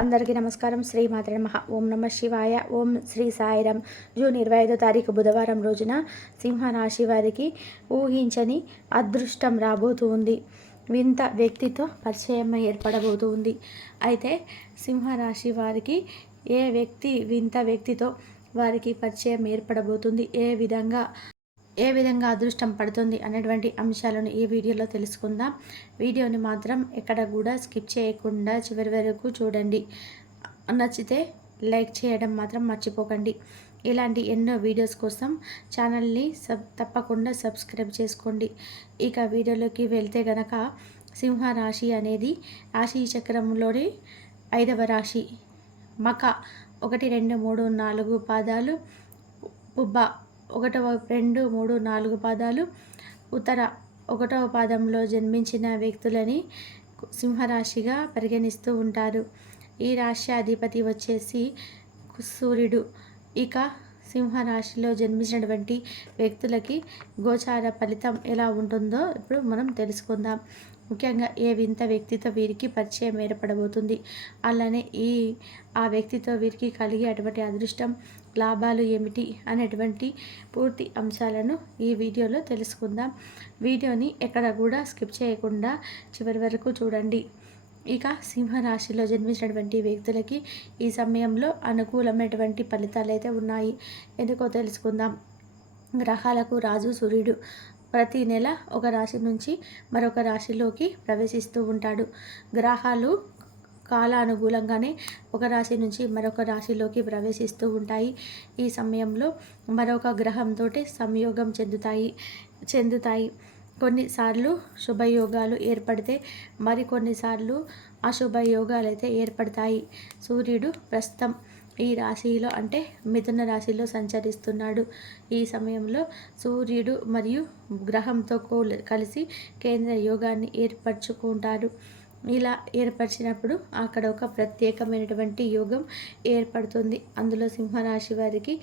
అందరికీ నమస్కారం. శ్రీ మాత్రే నమః. ఓం నమ శివాయ. ఓం శ్రీ సాయిరామ్. జూన్ 25వ తారీఖు బుధవారం రోజున సింహరాశి వారికి ఊహించని అదృష్టం రాబోతూ ఉంది. వింత వ్యక్తితో పరిచయం ఏర్పడబోతూ ఉంది. అయితే సింహరాశి వారికి వింత వ్యక్తితో వారికి పరిచయం ఏర్పడబోతుంది, ఏ విధంగా అదృష్టం పడుతుంది అనేటువంటి అంశాలను ఈ వీడియోలో తెలుసుకుందాం. వీడియోని మాత్రం ఎక్కడ కూడా స్కిప్ చేయకుండా చివరి వరకు చూడండి. నచ్చితే లైక్ చేయడం మాత్రం మర్చిపోకండి. ఇలాంటి ఎన్నో వీడియోస్ కోసం ఛానల్ని తప్పకుండా సబ్స్క్రైబ్ చేసుకోండి. ఇక వీడియోలోకి వెళ్తే గనక సింహరాశి అనేది రాశి చక్రంలోని 5వ రాశి. మక 1, 2, 3, 4 పాదాలు, పుబ్బ 1, 2, 3, 4 పాదాలు, ఉత్తర 1వ పాదంలో జన్మించిన వ్యక్తులని సింహరాశిగా పరిగణిస్తూ ఉంటారు. ఈ రాశి అధిపతి వచ్చేసి సూర్యుడు. ఇక సింహరాశిలో జన్మించినటువంటి వ్యక్తులకి గోచార ఫలితం ఎలా ఉంటుందో ఇప్పుడు మనం తెలుసుకుందాం. ముఖ్యంగా ఏ వింత వ్యక్తితో వీరికి పరిచయం ఏర్పడబోతుంది, అలానే ఆ వ్యక్తితో వీరికి కలిగే అటువంటి అదృష్టం, లాభాలు ఏమిటి అనేటువంటి పూర్తి అంశాలను ఈ వీడియోలో తెలుసుకుందాం. వీడియోని ఎక్కడ కూడా స్కిప్ చేయకుండా చివరి వరకు చూడండి. ఇక సింహరాశిలో జన్మించినటువంటి వ్యక్తులకి ఈ సమయంలో అనుకూలమైనటువంటి ఫలితాలు అయితే ఉన్నాయి. ఎందుకో తెలుసుకుందాం. గ్రహాలకు రాజు సూర్యుడు. ప్రతి నెల ఒక రాశి నుంచి మరొక రాశిలోకి ప్రవేశిస్తూ ఉంటాడు. గ్రహాలు కాలానుగుణంగానే ఒక రాశి నుంచి మరొక రాశిలోకి ప్రవేశిస్తూ ఉంటాయి. ఈ సమయంలో మరొక గ్రహంతో సంయోగం చెందుతాయి. కొన్నిసార్లు శుభయోగాలు ఏర్పడితే మరికొన్నిసార్లు అశుభయోగాలు అయితే ఏర్పడతాయి. సూర్యుడు ప్రస్తుతం ఈ రాశిలో అంటే మిథున రాశిలో సంచరిస్తున్నాడు. ఈ సమయంలో సూర్యుడు మరియు గ్రహంతో కలిసి కేంద్ర యోగాన్ని ఏర్పరచుకుంటారు. ఇలా ఏర్పరిచినప్పుడు అక్కడ ఒక ప్రత్యేకమైనటువంటి యోగం ఏర్పడుతుంది. అందులో సింహరాశి వారికి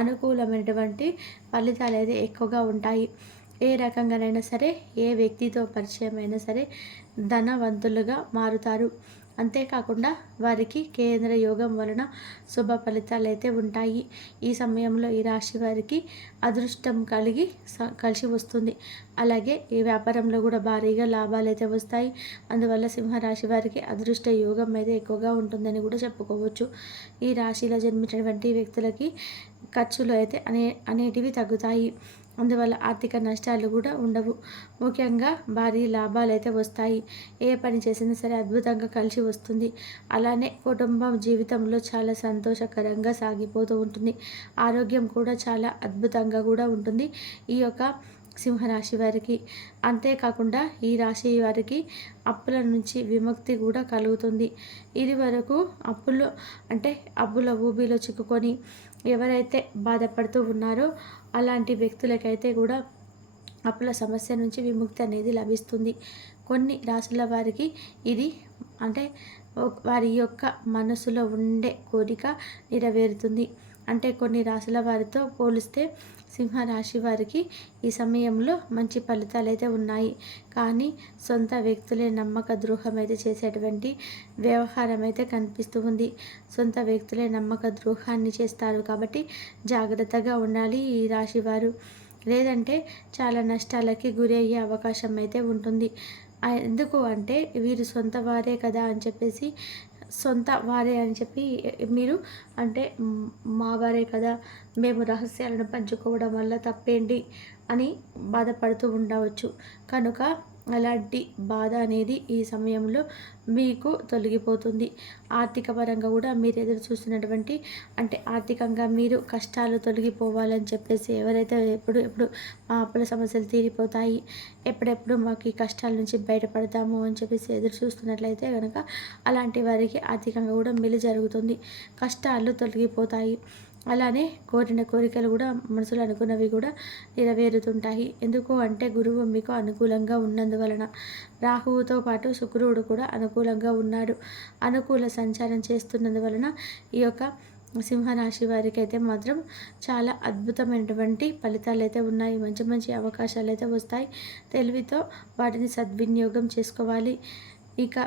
అనుకూలమైనటువంటి ఫలితాలు అయితే ఎక్కువగా ఉంటాయి. ఏ రకంగానైనా సరే, ఏ వ్యక్తితో పరిచయం అయినా సరే ధనవంతులుగా మారుతారు. అంతేకాకుండా వారికి కేంద్ర యోగం వలన శుభ ఫలితాలు అయితే ఉంటాయి. ఈ సమయంలో ఈ రాశి వారికి అదృష్టం కలిసి వస్తుంది. అలాగే ఈ వ్యాపారంలో కూడా భారీగా లాభాలు అయితే వస్తాయి. అందువల్ల సింహరాశి వారికి అదృష్ట యోగం అయితే ఎక్కువగా ఉంటుందని కూడా చెప్పుకోవచ్చు. ఈ రాశిలో జన్మించినటువంటి వ్యక్తులకి ఖర్చులు అయితే అనేటివి తగ్గుతాయి. అందువల్ల ఆర్థిక నష్టాలు కూడా ఉండవు. ముఖ్యంగా భారీ లాభాలు అయితే వస్తాయి. ఏ పని చేసినా సరే అద్భుతంగా కలిసి వస్తుంది. అలానే కుటుంబం జీవితంలో చాలా సంతోషకరంగా సాగిపోతూ ఉంటుంది. ఆరోగ్యం కూడా చాలా అద్భుతంగా కూడా ఉంటుంది ఈ యొక్క సింహరాశి వారికి. అంతేకాకుండా ఈ రాశి వారికి అప్పుల నుంచి విముక్తి కూడా కలుగుతుంది. ఇది వరకు అప్పుల ఊబిలో చిక్కుకొని ఎవరైతే బాధపడుతూ ఉన్నారో అలాంటి వ్యక్తులకైతే కూడా అప్పుల సమస్య నుంచి విముక్తి అనేది లభిస్తుంది. కొన్ని రాశుల వారికి ఇది వారి యొక్క మనసులో ఉండే కోరిక నెరవేరుతుంది. కొన్ని రాశుల వారితో పోలిస్తే సింహరాశి వారికి ఈ సమయంలో మంచి ఫలితాలు అయితే ఉన్నాయి. కానీ సొంత వ్యక్తులే నమ్మక ద్రోహం అయితే చేసేటువంటి వ్యవహారం అయితే కనిపిస్తూ ఉంది. సొంత వ్యక్తులే నమ్మక ద్రోహాన్ని చేస్తారు కాబట్టి జాగ్రత్తగా ఉండాలి ఈ రాశి వారు. లేదంటే చాలా నష్టాలకి గురి అయ్యే అవకాశం అయితే ఉంటుంది. ఎందుకు అంటే వీరు సొంత వారే కదా అని చెప్పేసి మీరు మా వారే కదా, మేము రహస్యాలను పంచుకోవడం వల్ల తప్పేంటి అని బాధపడుతూ ఉండవచ్చు. కనుక అలాంటి బాధ అనేది ఈ సమయంలో మీకు తొలగిపోతుంది. ఆర్థిక పరంగా కూడా మీరు ఎదురు చూస్తున్నటువంటి ఆర్థికంగా మీరు కష్టాలు తొలగిపోవాలని చెప్పేసి ఎవరైతే ఎప్పుడు మా అప్పుల సమస్యలు తీరిపోతాయి, ఎప్పుడెప్పుడు మాకు ఈ కష్టాల నుంచి బయటపడతాము అని చెప్పేసి ఎదురు చూస్తున్నట్లయితే కనుక అలాంటి వారికి ఆర్థికంగా కూడా మేలు జరుగుతుంది. కష్టాలు తొలగిపోతాయి. అలానే కోరిన కోరికలు కూడా మనసులో అనుకున్నవి కూడా నెరవేరుతుంటాయి. ఎందుకు అంటే గురువు మీకు అనుకూలంగా ఉన్నందువలన. రాహువుతో పాటు శుక్రుడు కూడా అనుకూలంగా ఉన్నాడు. అనుకూల సంచారం చేస్తున్నందువలన ఈ యొక్క సింహరాశి వారికి అయితే మాత్రం చాలా అద్భుతమైనటువంటి ఫలితాలు అయితే ఉన్నాయి. మంచి మంచి అవకాశాలు అయితే వస్తాయి. తెలివితో వాటిని సద్వినియోగం చేసుకోవాలి. ఇక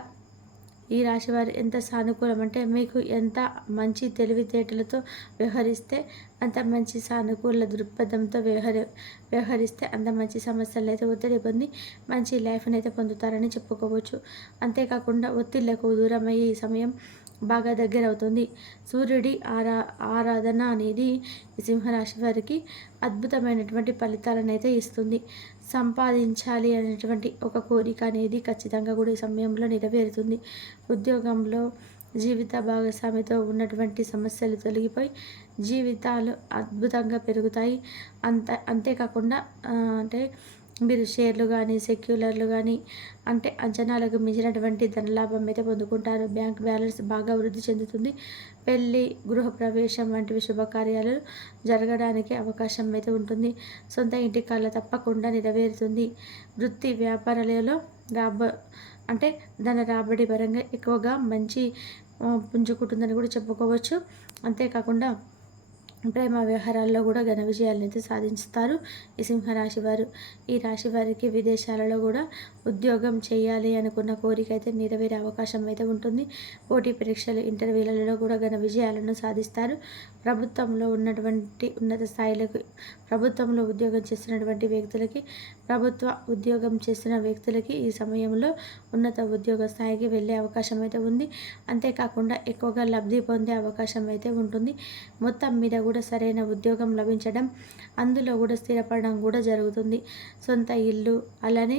ఈ రాశివారు ఎంత సానుకూలం అంటే మీకు ఎంత మంచి తెలివితేటలతో వ్యవహరిస్తే అంత మంచి సానుకూల దృక్పథంతో వ్యవహరిస్తే అంత మంచి సమస్యలను అయితే ఒత్తిడి పొంది మంచి లైఫ్ని అయితే పొందుతారని చెప్పుకోవచ్చు. అంతేకాకుండా ఒత్తిళ్లకు దూరమయ్యే ఈ సమయం బాగా దగ్గర అవుతుంది. సూర్యుడి ఆరాధన అనేది సింహరాశి వారికి అద్భుతమైనటువంటి ఫలితాలను అయితే ఇస్తుంది. సంపాదించాలి అనేటువంటి ఒక కోరిక అనేది ఖచ్చితంగా కూడా ఈ సమయంలో నెరవేరుతుంది. ఉద్యోగంలో జీవిత భాగస్వామితో ఉన్నటువంటి సమస్యలు తొలగిపోయి జీవితాలు అద్భుతంగా పెరుగుతాయి. అంతేకాకుండా అంటే మీరు షేర్లు కానీ సెక్యులర్లు కానీ అంటే అంచనాలకు మించినటువంటి ధనలాభం అయితే పొందుకుంటారు. బ్యాంక్ బ్యాలెన్స్ బాగా వృద్ధి చెందుతుంది. పెళ్ళి, గృహప్రవేశం వంటివి శుభకార్యాలు జరగడానికి అవకాశం అయితే ఉంటుంది. సొంత ఇంటి కళ తప్పకుండా నెరవేరుతుంది. వృత్తి వ్యాపారాలలో అంటే ధన రాబడి పరంగా ఎక్కువగా మంచి పుంజుకుంటుందని కూడా చెప్పుకోవచ్చు. అంతేకాకుండా ప్రేమ వ్యవహారాల్లో కూడా ఘన విజయాలను అయితే సాధిస్తారు ఈ సింహరాశి వారు. ఈ రాశి వారికి విదేశాలలో కూడా ఉద్యోగం చేయాలి అనుకున్న కోరిక అయితే నెరవేరే అవకాశం అయితే ఉంటుంది. పోటీ పరీక్షలు, ఇంటర్వ్యూలలో కూడా ఘన విజయాలను సాధిస్తారు. ప్రభుత్వంలో ఉన్నటువంటి ఉన్నత స్థాయిలకు ప్రభుత్వంలో ఉద్యోగం చేస్తున్నటువంటి వ్యక్తులకి, ప్రభుత్వ ఉద్యోగం చేస్తున్న వ్యక్తులకి ఈ సమయంలో ఉన్నత ఉద్యోగ స్థాయికి వెళ్ళే అవకాశం అయితే ఉంది. అంతేకాకుండా ఎక్కువగా లబ్ధి పొందే అవకాశం అయితే ఉంటుంది. మొత్తం మీద కూడా సరైన ఉద్యోగం లభించడం, అందులో కూడా స్థిరపడడం కూడా జరుగుతుంది. సొంత ఇల్లు అలానే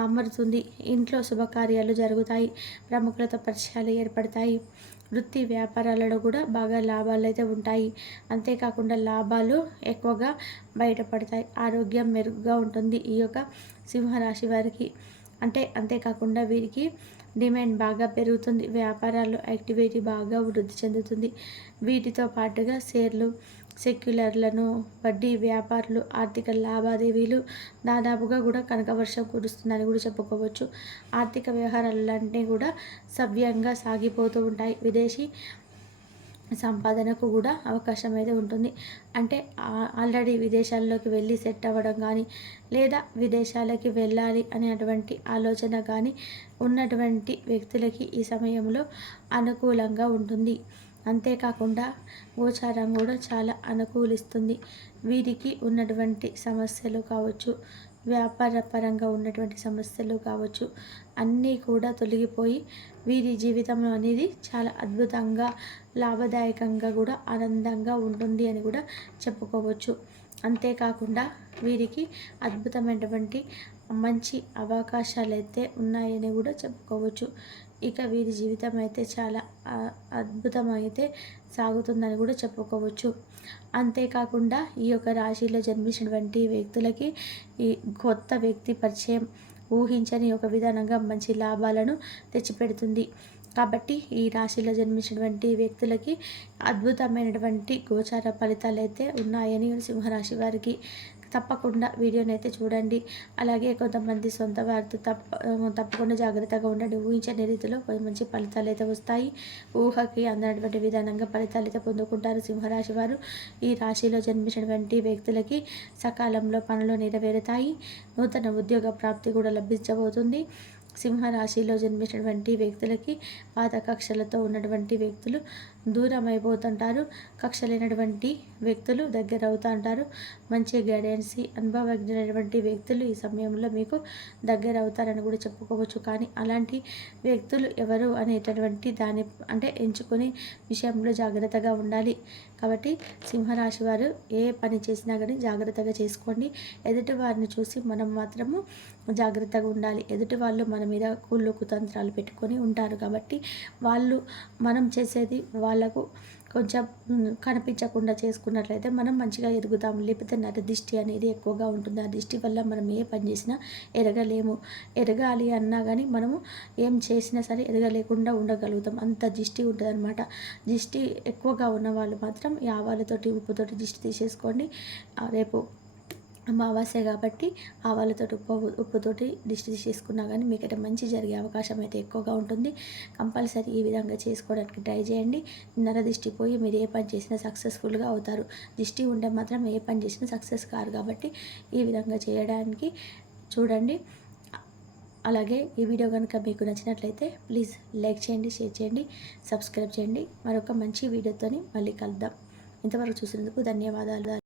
అమరుతుంది. ఇంట్లో శుభకార్యాలు జరుగుతాయి. ప్రముఖులతో పరిచయాలు ఏర్పడతాయి. వృత్తి వ్యాపారాలలో కూడా బాగా లాభాలు అయితే ఉంటాయి. అంతేకాకుండా లాభాలు ఎక్కువగా బయటపడతాయి. ఆరోగ్యం మెరుగ్గా ఉంటుంది ఈ యొక్క సింహరాశి వారికి. అంతేకాకుండా వీరికి డిమాండ్ బాగా పెరుగుతుంది. వ్యాపారాల్లో యాక్టివిటీ బాగా వృద్ధి చెందుతుంది. వీటితో పాటుగా షేర్లు, సెక్యులర్లను, వడ్డీ వ్యాపారులు, ఆర్థిక లావాదేవీలు దాదాపుగా కూడా కనకవర్షం కురుస్తుందని కూడా చెప్పుకోవచ్చు. ఆర్థిక వ్యవహారాలన్నీ కూడా సవ్యంగా సాగిపోతూ ఉంటాయి. విదేశీ సంపాదనకు కూడా అవకాశం అయితే ఉంటుంది. ఆల్రెడీ విదేశాల్లోకి వెళ్ళి సెట్ అవ్వడం కానీ లేదా విదేశాలకి వెళ్ళాలి అనేటువంటి ఆలోచన కానీ ఉన్నటువంటి వ్యక్తులకి ఈ సమయంలో అనుకూలంగా ఉంటుంది. అంతేకాకుండా గోచారం కూడా చాలా అనుకూలిస్తుంది. వీరికి ఉన్నటువంటి సమస్యలు కావచ్చు, వ్యాపార పరంగా ఉన్నటువంటి సమస్యలు కావచ్చు, అన్నీ కూడా తొలగిపోయి వీరి జీవితం అనేది చాలా అద్భుతంగా, లాభదాయకంగా కూడా ఆనందంగా ఉంటుంది అని కూడా చెప్పుకోవచ్చు. అంతేకాకుండా వీరికి అద్భుతమైనటువంటి మంచి అవకాశాలు అయితే ఉన్నాయని కూడా చెప్పుకోవచ్చు. ఇక వీరి జీవితం అయితే చాలా అద్భుతమైతే సాగుతుందని కూడా చెప్పుకోవచ్చు. అంతేకాకుండా ఈ యొక్క రాశిలో జన్మించినటువంటి వ్యక్తులకి ఈ కొత్త వ్యక్తి పరిచయం ఊహించని ఒక విధానంగా మంచి లాభాలను తెచ్చిపెడుతుంది. కాబట్టి ఈ రాశిలో జన్మించినటువంటి వ్యక్తులకి అద్భుతమైనటువంటి గోచార ఫలితాలు అయితే ఉన్నాయని సింహరాశి వారికి. తప్పకుండా వీడియోని అయితే చూడండి. అలాగే కొంతమంది సొంత వారితో తప్పకుండా జాగ్రత్తగా ఉండండి. ఊహించని రీతిలో మంచి ఫలితాలు అయితే వస్తాయి. ఊహకి అందనటువంటి విధానంగా ఫలితాలు అయితే పొందుకుంటారు సింహరాశి వారు. ఈ రాశిలో జన్మించినటువంటి వ్యక్తులకి సకాలంలో పనులు నెరవేరుతాయి. నూతన ఉద్యోగ ప్రాప్తి కూడా లభించబోతుంది. సింహరాశిలో జన్మించినటువంటి వ్యక్తులకి పాత కక్షలతో ఉన్నటువంటి వ్యక్తులు దూరం అయిపోతుంటారు. కక్ష లేనటువంటి వ్యక్తులు దగ్గర అవుతుంటారు. మంచి గైడెన్స్, అనుభవజ్ఞులైనటువంటి వ్యక్తులు ఈ సమయంలో మీకు దగ్గర అవుతారని కూడా చెప్పుకోవచ్చు. కానీ అలాంటి వ్యక్తులు ఎవరు అనేటటువంటి దాన్ని ఎంచుకునే విషయంలో జాగ్రత్తగా ఉండాలి. కాబట్టి సింహరాశి వారు ఏ పని చేసినా కానీ జాగ్రత్తగా చేసుకోండి. ఎదుటి వారిని చూసి మనం మాత్రము జాగ్రత్తగా ఉండాలి. ఎదుటి వాళ్ళు మన మీద కుళ్ళు కుతంత్రాలు పెట్టుకొని ఉంటారు. కాబట్టి మనం చేసేది వాళ్ళకు కొంచెం కనిపించకుండా చేసుకున్నట్లయితే మనం మంచిగా ఎదుగుతాం. లేకపోతే నరదిష్టి అనేది ఎక్కువగా ఉంటుంది. ఆ దిష్టి వల్ల మనం ఏ పని చేసినా ఎదగలేము. ఎదగాలి అన్నా కానీ మనము ఏం చేసినా సరే ఎదగలేకుండా ఉండగలుగుతాం. అంత దిష్టి ఉంటుంది అనమాట. దిష్టి ఎక్కువగా ఉన్న వాళ్ళు మాత్రం ఈ ఆవాలతోటి, ఉప్పుతోటి దిష్టి తీసేసుకోండి. రేపు అమావాస్య కాబట్టి ఆవాలతోటి ఉప్పుతోటి దిష్టి తీసేసుకున్నా కానీ మీకైతే మంచి జరిగే అవకాశం అయితే ఎక్కువగా ఉంటుంది. కంపల్సరీ ఈ విధంగా చేసుకోవడానికి ట్రై చేయండి. దిష్టి పోయి మీరు ఏ పని చేసినా సక్సెస్ఫుల్గా అవుతారు. దిష్టి ఉంటే మాత్రం ఏ పని చేసినా సక్సెస్ కారు. కాబట్టి ఈ విధంగా చేయడానికి చూడండి. అలాగే ఈ వీడియో కనుక మీకు నచ్చినట్లయితే ప్లీజ్ లైక్ చేయండి, షేర్ చేయండి, సబ్స్క్రైబ్ చేయండి. మరొక మంచి వీడియోతోని మళ్ళీ కలుద్దాం. ఇంతవరకు చూసినందుకు ధన్యవాదాలు.